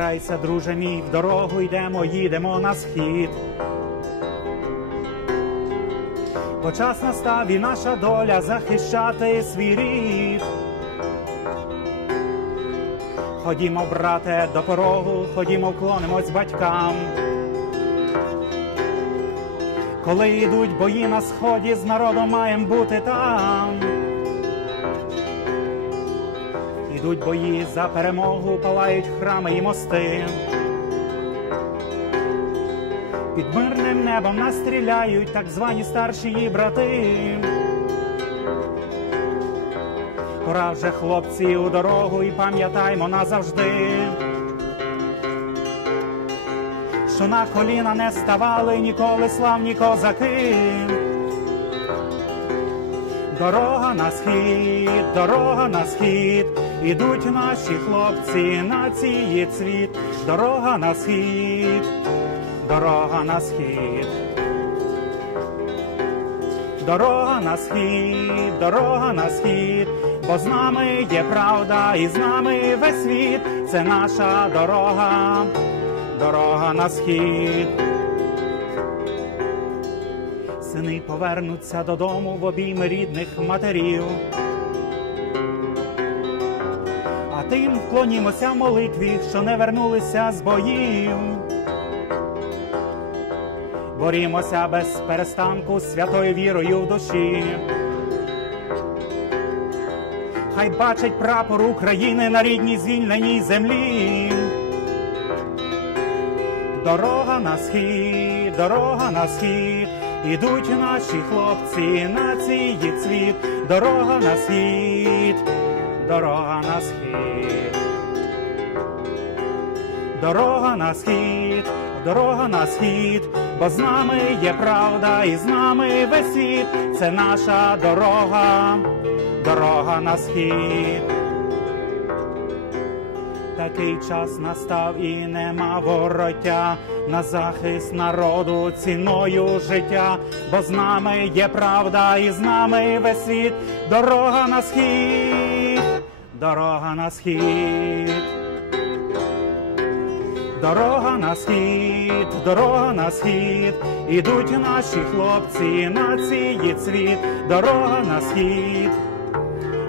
Збирайся, друже мій, в дорогу йдемо, їдемо на схід. Бо час настав і наша доля захищати свій рід. Ходімо, брате, до порогу, ходімо, вклонимось батькам. Коли йдуть бої на сході, з народом маєм бути там. Ідуть бої за перемогу, палають храми і мости. Під мирним небом нас стріляють так звані старші її брати. Пора вже хлопці у дорогу і пам'ятаймо назавжди, що на коліна не ставали ніколи славні козаки. Дорога на схід, дорога на схід, ідуть наші хлопці, нації цвіт, дорога на схід, дорога на схід. Дорога на схід, дорога на схід, бо з нами є правда, і з нами весь світ. Це наша дорога, дорога на схід. Сини повернуться додому в обійми рідних матерів. Тим вклонімося молитві, що не вернулися з боїв. Борімося без перестанку святою вірою в душі. Хай бачить прапор України на рідній звільненій землі. Дорога на схід, дорога на схід, ідуть наші хлопці, нації цвіт, дорога на схід, дорога на схід, дорога на схід, дорога на схід, бо з нами є правда, і з нами весь світ, це наша дорога, дорога на схід. Такий час настав і нема вороття. На захист народу ціною життя, бо з нами є правда, і з нами весь світ, дорога на схід, дорога на схід, дорога на схід, дорога на схід, ідуть наші хлопці, нації цвіт, дорога на схід,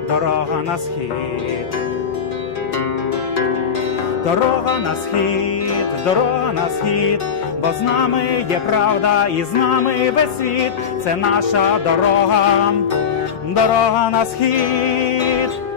дорога на схід. Дорога на схід, дорога на схід, бо з нами є правда, і з нами весь світ. Це наша дорога, дорога на схід.